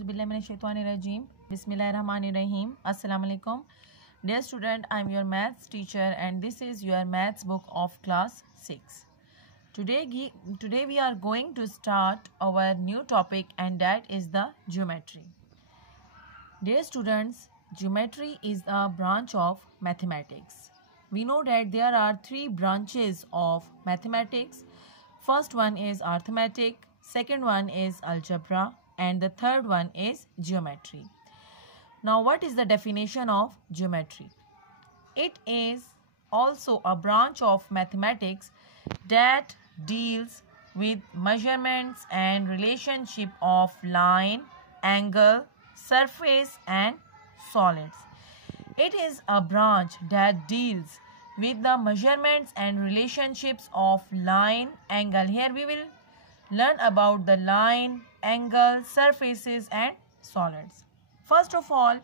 Bismillahirrahmanirrahim. Bismillahirrahmanirrahim. Assalamu alaikum. Dear student, I am your maths teacher and this is your maths book of class 6. Today we are going to start our new topic and that is the geometry. Dear students, geometry is a branch of mathematics. We know that there are three branches of mathematics. First one is arithmetic, second one is algebra, and the third one is geometry. Now, what is the definition of geometry? It is also a branch of mathematics that deals with measurements and relationship of line, angle, surface and solids. It is a branch that deals with the measurements and relationships of line, angle. Here we will learn about the line, angle, surfaces and solids. First of all,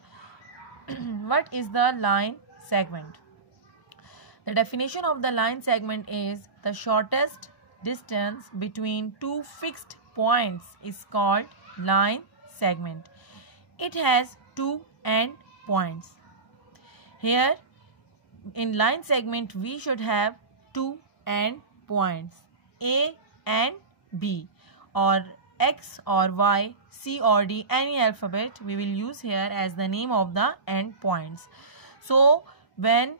what is the line segment? The definition of the line segment is the shortest distance between two fixed points is called line segment. It has two end points. Here in line segment we should have two end points A and B, or X or Y, C or D, any alphabet we will use here as the name of the end points. So when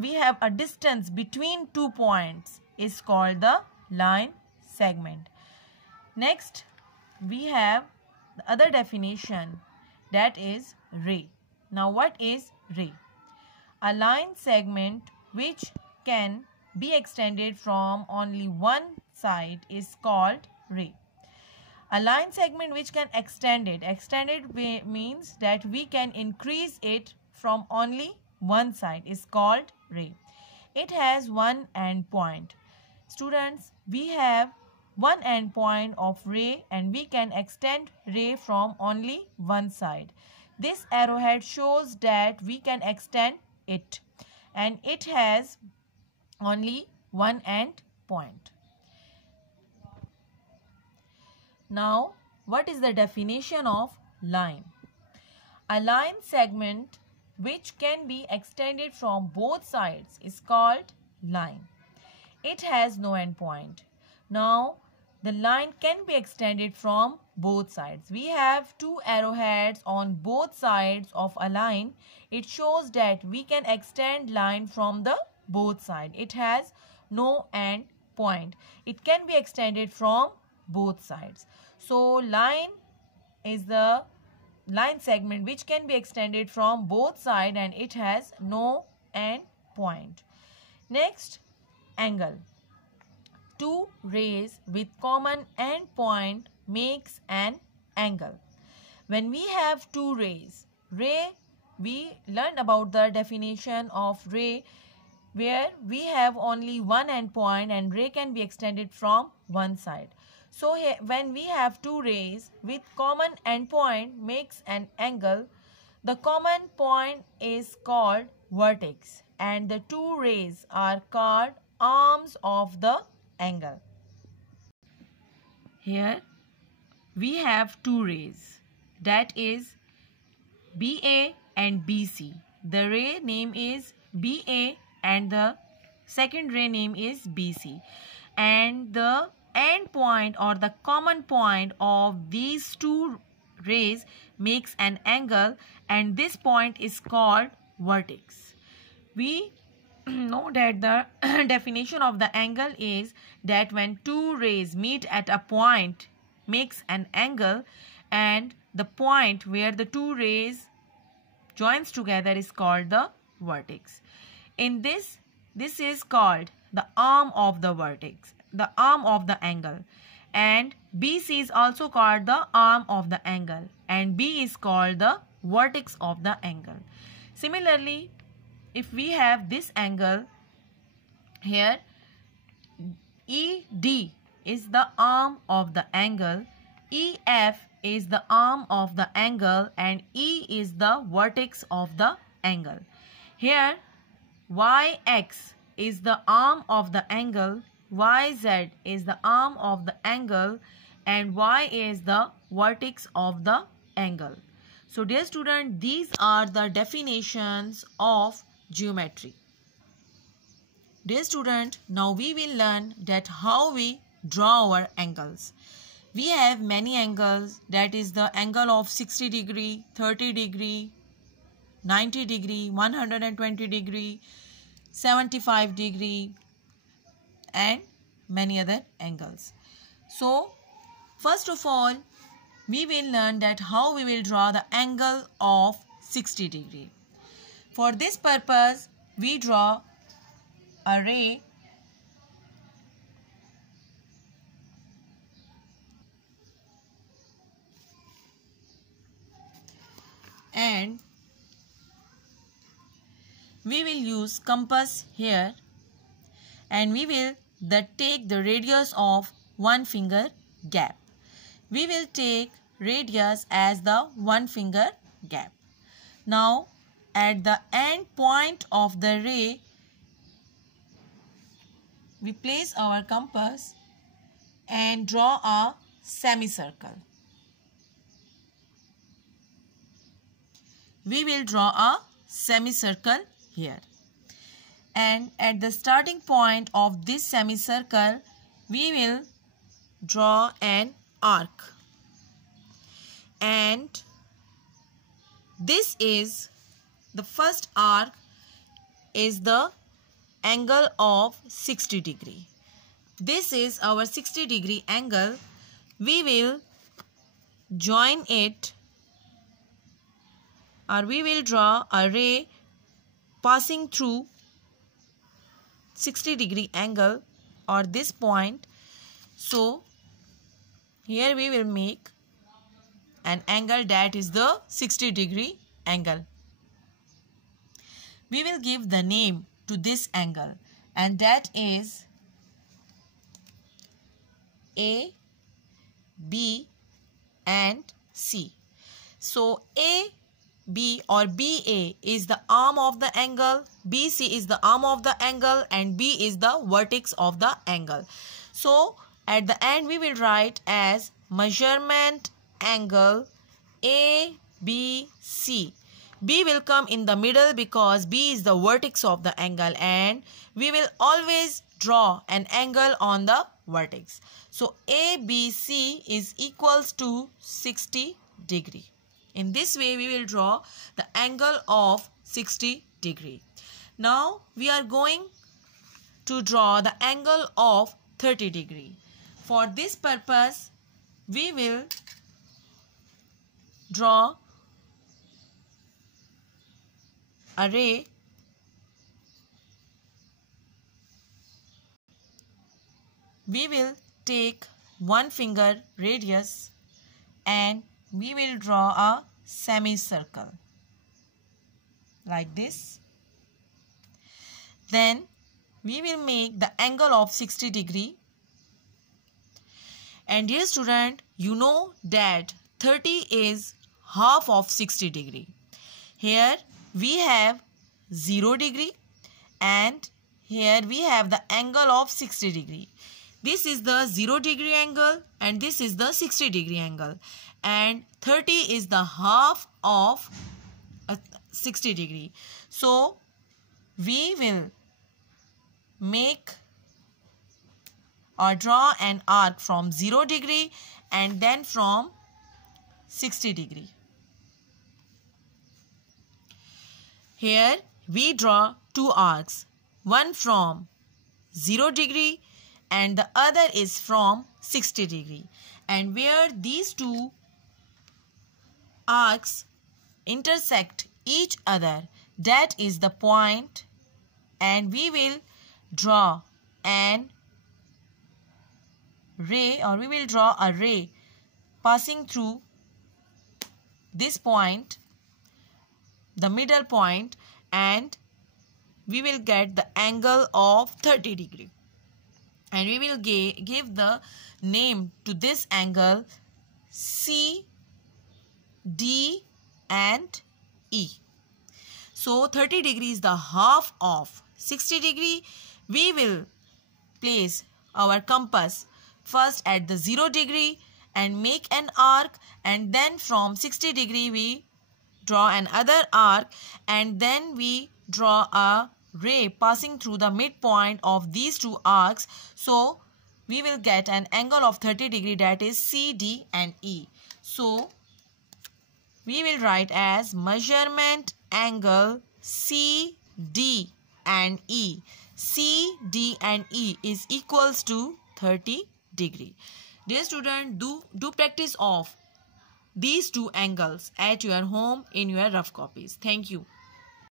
we have a distance between 2 points is called the line segment. Next we have the other definition, that is ray. Now what is ray? A line segment which can be extended from only one side is called ray. A line segment which can extended means that we can increase it from only one side is called ray. It has one end point. Students, we have one end point of ray and we can extend ray from only one side. This arrowhead shows that we can extend it and it has only one end point. Now, what is the definition of line? A line segment which can be extended from both sides is called line. It has no end point. Now, the line can be extended from both sides. We have two arrowheads on both sides of a line. It shows that we can extend line from the both sides. It has no end point. It can be extended from both sides. So line is the line segment which can be extended from both sides and it has no end point. Next, angle. Two rays with common end point makes an angle. When we have two rays, we learned about the definition of ray where we have only one end point and ray can be extended from one side. So here, when we have two rays with common endpoint makes an angle, the common point is called vertex and the two rays are called arms of the angle. Here we have two rays, that is BA and BC. The ray name is BA and the second ray name is BC, and the end point or the common point of these two rays makes an angle and this point is called vertex. We know that the definition of the angle is that when two rays meet at a point makes an angle and the point where the two rays joins together is called the vertex. In this is called the arm of the vertex, the arm of the angle, and BC is also called the arm of the angle and B is called the vertex of the angle. Similarly, if we have this angle here, ED is the arm of the angle, EF is the arm of the angle and E is the vertex of the angle. Here YX is the arm of the angle, YZ is the arm of the angle and Y is the vertex of the angle. So dear student, these are the definitions of geometry. Dear student, now we will learn that how we draw our angles. We have many angles, that is the angle of 60 degree, 30 degree, 90 degree, 120 degree, 75 degree and many other angles. So first of all, we will learn that how we will draw the angle of 60 degree. For this purpose, we draw a ray and we will use compass here and we will take the radius of 1 finger gap. We will take radius as the 1 finger gap. Now at the end point of the ray, we place our compass and draw a semicircle. We will draw a semicircle here. And at the starting point of this semicircle, we will draw an arc. And this is the first arc is the angle of 60 degree. This is our 60 degree angle. We will join it, or we will draw a ray passing through 60 degree angle or this point. So here we will make an angle that is the 60 degree angle. We will give the name to this angle and that is A, B and C. So A, B or BA is the arm of the angle, BC is the arm of the angle and B is the vertex of the angle. So at the end we will write as measurement angle ABC. B will come in the middle because B is the vertex of the angle and we will always draw an angle on the vertex. So ABC is equals to 60 degree. In this way we will draw the angle of 60 degree. Now we are going to draw the angle of 30 degree. For this purpose we will draw a ray we will take 1 finger radius and we will draw a semicircle like this. Then we will make the angle of 60 degree. And dear student, you know that 30 is half of 60 degree. Here we have 0 degree and here we have the angle of 60 degree. This is the 0 degree angle and this is the 60 degree angle. And 30 is the half of 60 degree. So we will make or draw an arc from 0 degree and then from 60 degree. Here we draw 2 arcs, one from 0 degree and the other is from 60 degree. And where these 2 arcs intersect each other, that is the point, and we will draw an ray or we will draw a ray passing through this point, the middle point, and we will get the angle of 30 degree. And we will give the name to this angle C, D and E. So 30 degree is the half of 60 degree. We will place our compass first at the 0 degree and make an arc, and then from 60 degree we draw another arc, and then we draw a ray passing through the midpoint of these two arcs. So we will get an angle of 30 degree, that is CD and E. So we will write as measurement angle CD and E. CD and E is equals to 30 degree. Dear student, do practice of these two angles at your home in your rough copies. Thank you.